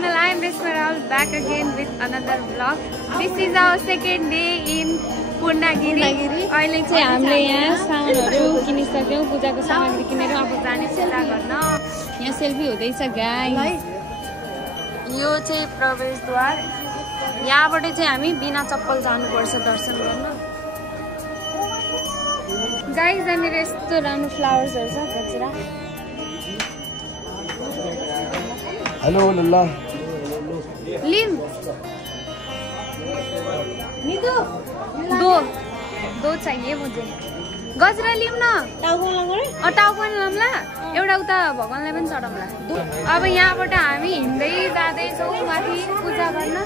channel. I am Reshma Rahul back again with another vlog. This is our second day in Purnagiri. अहिले चाहिँ हामीले यहाँ सामानहरु किनिसक्यौं, पूजाको सामग्री किनेर अब जाने पूजा गर्न। यहाँ सेल्फी हुँदैछ गाइस। यो चाहिँ प्रवेशद्वार। यहाँबाट चाहिँ हामी बिना चप्पल जानुपर्छ दर्शन गर्न। गाइस यहाँनिर यस्तो राम्रो फ्लावर्सहरु छ गजरा। हेलो लल्ला लिम निदो दो चाहिए मुझे। गजरा लिम न टाउको लामला एउटा उता भगवानलाई पनि चढाउँला। अब यहाँबाट हामी हिँड्दै जाँदैछौँ माथि पूजा गर्न।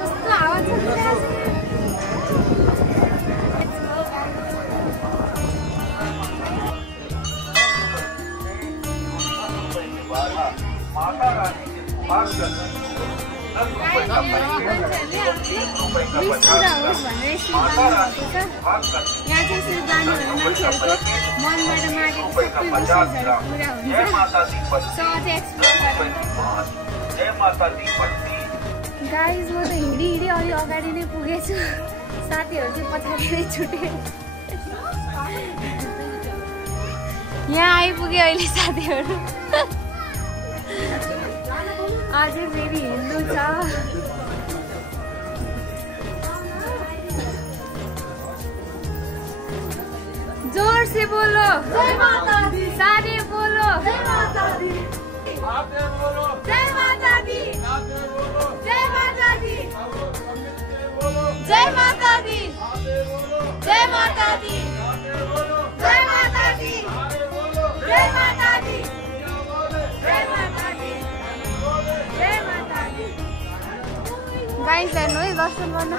कस्तो हावा छ। यहाँ चाहिँ यसरी जाने भने मान्छेहरूको मनबाट मागेको सबै विशेषहरू पुरा हुन्छ। सो अझै एक्सप्लोर गरौँ। गाइस म त हिँडी अलि अगाडि नै पुगेछु। साथीहरू चाहिँ पछाडि नै छुटे। यहाँ आइपुगे अहिले साथीहरू। अझै फेरि हिँड्नु छ। जोर से बोलो जय माता दी। सारे बोलो जय माता दी। आपने बोलो जय माता दी। आपने बोलो जय माता दी। जय माता दी। जय माता दी। जय माता दी। जय माता दी। जय माता दी। जय माता दी। गाइस हेर्नु है दर्शन गर्न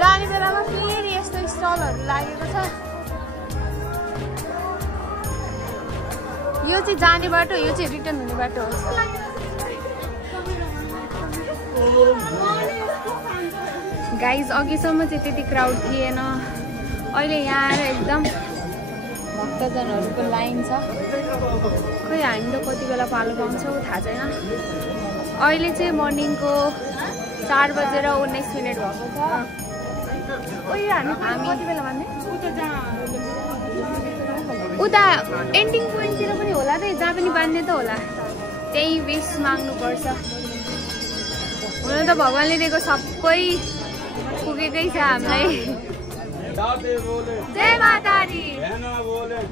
जाने बेलामा फेरि यस्तो स्टलहरु लागेको छ। यो चाहिँ जाने बाटो, यो चाहिँ रिटर्न हुने बाटो हो। गाइस अघिसम्म चाहिँ त्यति क्राउड थिएन। अहिले यहाँ आएर एकदम भक्तजनहरूको लाइन छ। खोइ हामी त कति बेला पालो पाउँछौँ थाहा छैन। अहिले चाहिँ मर्निङको 4:19 भएको छ। हामी कति बेला भन्ने उता एन्डिङ पोइन्टतिर पनि होला त, जहाँ पनि बाँध्ने त होला। त्यही विश माग्नुपर्छ। हुन त भगवानले दिएको सबै पुगेकै छ हामीलाई। जय माता दी।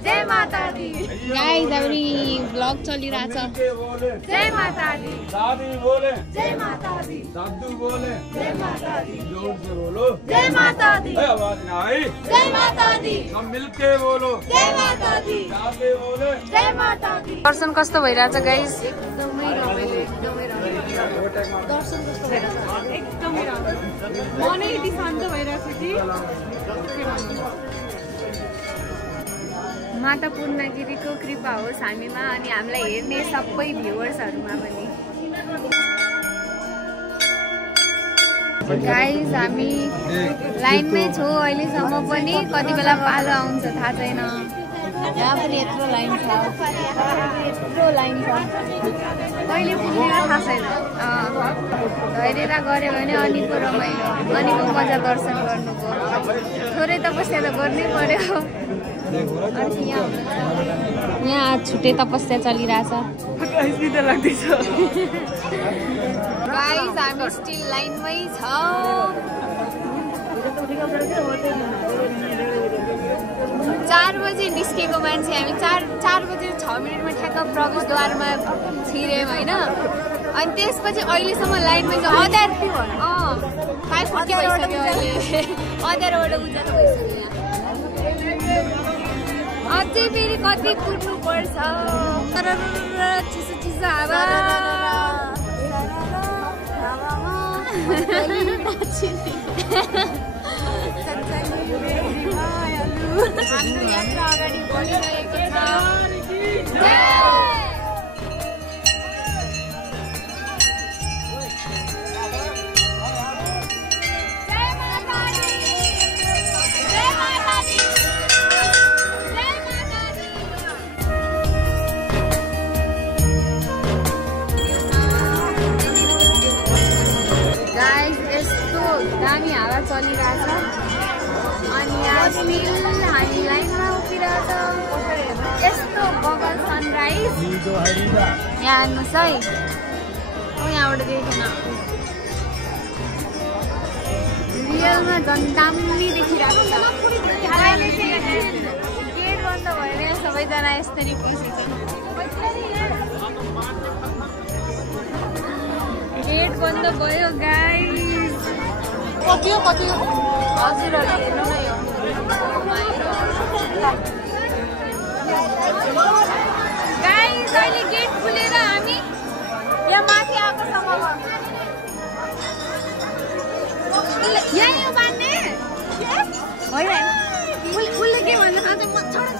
जय माता दी। गाइस अभी ब्लॉग चलिरहेछ। जय माता दी। दादी बोले जय माता दी। दादू बोले जय माता दी। जोर से बोलो जय माता दी। आवाज ना आई। जय माता दी। हम मिलके बोलो जय माता दी। दादी बोले जय माता दी। दर्शन कस्तो भइरहेछ गाइस? एकदमै रमाइलो, एकदमै रमाइलो। दर्शन कस्तो भइरहेछ? एकदमै रमाइलो। मनै यति शान्त भइरहेछ कि माता पूर्णगिरीको कृपा होस् हामीमा अनि हामीलाई हेर्ने सबै भ्युअर्सहरुमा पनि। गाइस हामी लाइनमै छौँ अहिलेसम्म पनि। कति बेला पालो आउँछ थाहा छैन। यहाँ पनि यत्रो लाइन छ, यत्रो लाइन छ। कहिले पुग्ने थाहा छैन। धैर्य गऱ्यो भने अनिको रमाइलो, अनिको मजा दर्शन गर्नुको। थोरै तपस्या त गर्नै पर्यो। यहाँ छुट्टै तपस्या चलिरहेछ। गाइस हामी स्टिल लाइनमै छौँ। 4 बजे निस्केको मान्छे हामी 4 बजे 6 मिनटमा ठ्याक्क प्रवेशद्वारमा छिर्यौँ होइन। अनि त्यसपछि अहिलेसम्म लाइनमा चाहिँ 5:40 भइसक्यो। अहिले 11:00बाट उज्यालो भइसक्यो। अझै फेरि कति कुद्नु पर्छ। चिसो चिसो हावा। हाम्रो यात्रा अगाडि बढिरहेको छ। दामी हावा चलिरहेछ अनि यहाँ हामी लाइनमा उभिरहेछ यस्तो बगल सनराइज यहाँ हेर्नुहोस् है यहाँबाट देखेन रियलमा झन् दामी देखिरहेको छ अहिले चाहिँ गेट बन्द भएर यहाँ सबैजना यसरी पसेछन् गेट बन्द भयो गाइस कति हो हजुरहरूले हेर्नु नै हो गाइस अहिले गेट खुलेर हामी यहाँ माथि आएको छौँ यही हो बान्ने होइन उसले के भन्नु आज म छोड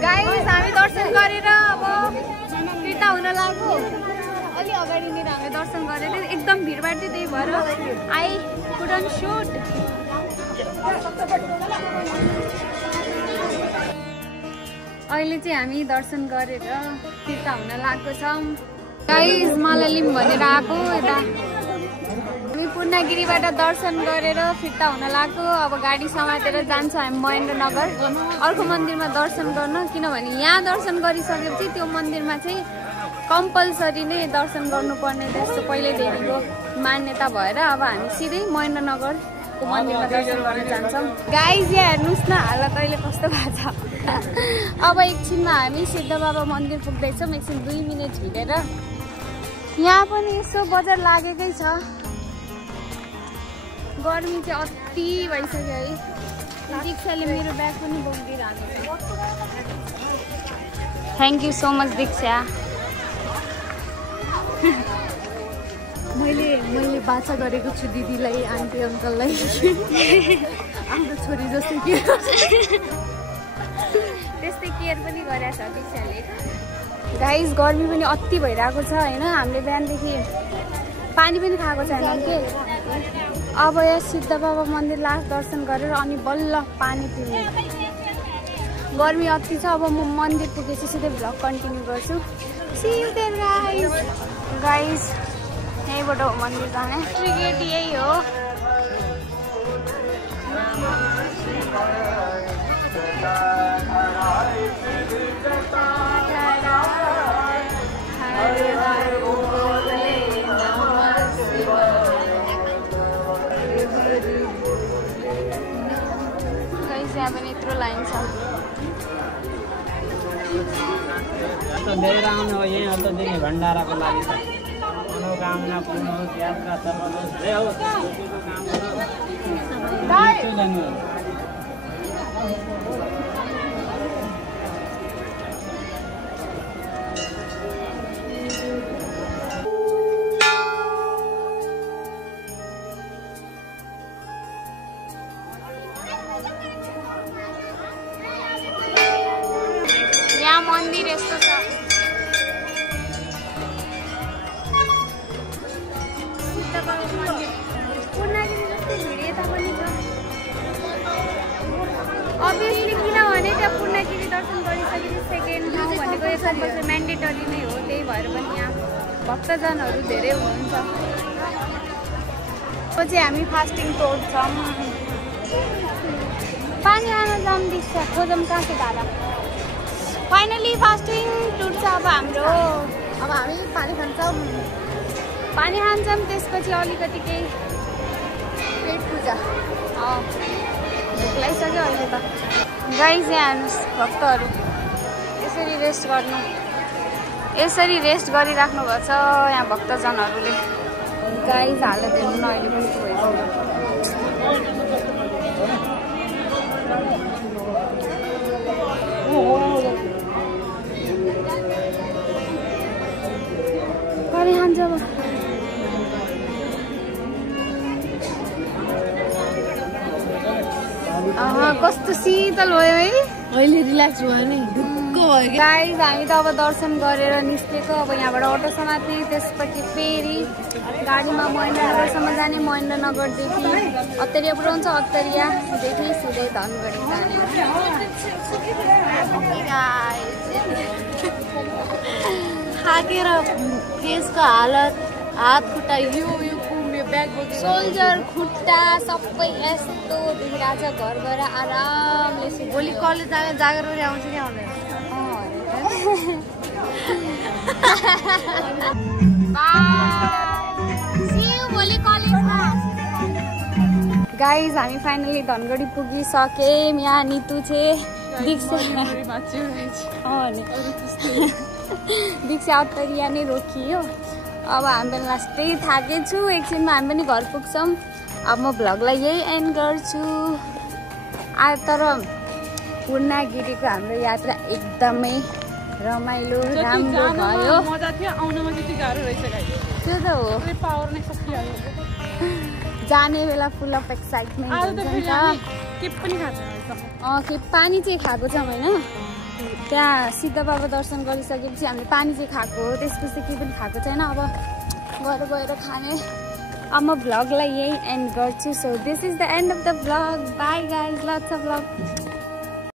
गाइस हामी दर्शन गरेर अब फिर्ता हुन लाग्यो अलि अगाडि नै हामी दर्शन गरेर एकदम भिडभाड थियो त्यही भएर आई कुडन्ट शूट अहिले चाहिँ हामी दर्शन गरेर फिर्ता हुन लागेको छौँ गाइस मलाई भनेर आएको यता हामी पूर्णगिरीबाट दर्शन गरेर फिर्ता हुन लाग्यो अब गाडी समातेर जान्छ हामी महेन्द्रनगर अर्को मन्दिरमा दर्शन गर्न किनभने यहाँ दर्शन गरिसकेपछि त्यो मन्दिरमा चाहिँ कम्पलसरी नै दर्शन गर्नुपर्ने त्यस्तो पहिल्यैदेखिको मान्यता भएर अब हामी सिधै महेन्द्रनगरको मन्दिरमा दर्शन गर्न जान्छौँ गाइस यहाँ हेर्नुहोस् न हालत अहिले कस्तो भएको छ अब एकछिनमा हामी सिद्ध बाबा मन्दिर पुग्दैछौँ एकछिन 2 मिनट हिँडेर यहाँ पनि यसो बजार लागेकै छ गर्मी चाहिँ अति भइसक्यो है दीक्षाले मेरो ब्याग पनि बोकिदिइरहेको छ थ्याङ्क यू सो मच दीक्षा मैले बाचा गरेको छु दिदीलाई आन्टी अङ्कललाई आफ्नो छोरी जस्तै केयर त्यस्तै केयर पनि गरेको छ दीक्षाले गाइस गर्मी पनि अति भइरहेको छ होइन हामीले बिहानदेखि पानी पनि खाएको छैन के अब यहाँ सिद्ध बाबा मन्दिर लास्ट दर्शन गरेर अनि बल्ल पानी पिउने गर्मी अति छ अब म मन्दिर पुगेपछि सिधै भ्लग कन्टिन्यू गर्छु सी यू देयर गाइस यहीँबाट हो मन्दिर जाने गेट यही हो यहाँ पनि यत्रो लाइन छ धेरै आउनु हो यही अन्त दिने भण्डाराको लागि छ मनोकामना पूर्ण होस् यात्रा सफल होस् जय होस् मन्दिर यस्तो छ पूर्णगिरी जस्तै भिड यता पनि छ अभियसली किनभने त्यहाँ पूर्णगिरी दर्शन गरिसकेपछि सेकेन्ड ठाउँ भनेको यो कम्पलसरी म्यान्डेटरी नै हो त्यही भएर पनि यहाँ भक्तजनहरू धेरै हुनुहुन्छ पछि हामी फास्टिङ तोड्छौँ पानी आन जाऊँ दीक्षा खोजौँ कहाँ के धारा फाइनली फास्टिङ टुट्छ अब हाम्रो अब हामी पानी खान्छौँ त्यसपछि अलिकति केही पेट पूजा भोक लागिसक्यो अहिले त। गाइस यहाँ हेर्नुहोस् भक्तहरू यसरी रेस्ट गरिराख्नु भएको छ यहाँ भक्तजनहरूले। गाइस हालत हेर्नु न अहिले कस्तो भइसक्यो। पानी खान्छ अब। कस्तो शीतल भयो है अहिले रिल्याक्स भयो नि ढुक्क भयो। गाइस हामी त अब दर्शन गरेर निस्केको। अब यहाँबाट अटो समात्ने त्यसपछि फेरि गाडीमा महेन्द्रनगरसम्म जाने। महेन्द्रनगरदेखि अत्तरिया पुऱ्याउँछ। अत्तरियादेखि सिधै धनगढी जाने। थाकेर फेसको हालत हात खुट्टा यो ब्याग सोल्जर खुट्टा सबै यस्तो देखिरहेको छ। घर गएर आरामले भोलि कलेज जाने जागरवरी आउँछ कि आउँदैन? गाइज हामी फाइनली धनगढी पुगिसक्यौँ। यहाँ नितु छे दीक्षा अत्तरिया नै रोकियो। अब हामी पनि लास्टै थाकेछु। एकछिनमा हामी पनि घर पुग्छौँ। अब म भ्लगलाई यही एन्ड गर्छु। तर पूर्णागिरीको हाम्रो यात्रा एकदमै रमाइलो राम्रो भयो। मजा थियो आउनमा चाहिँ गाह्रो रहेछ गाइस। त्यो त हो पावर नै सकिहाल्यो। जाने बेला फुल अफ एक्साइटमेन्ट हुन्छ नि त। के पनि खान्छ के पानी चाहिँ खाएको छौँ होइन। त्यहाँ सिद्ध बाबा दर्शन गरिसकेपछि हामीले पानी चाहिँ खाएको हो। त्यसपछि केही पनि खाएको छैन। अब घर गएर खाने। अब म भ्लगलाई यही एन्ड गर्छु। So this is the end of the vlog. Bye guys, lots of love.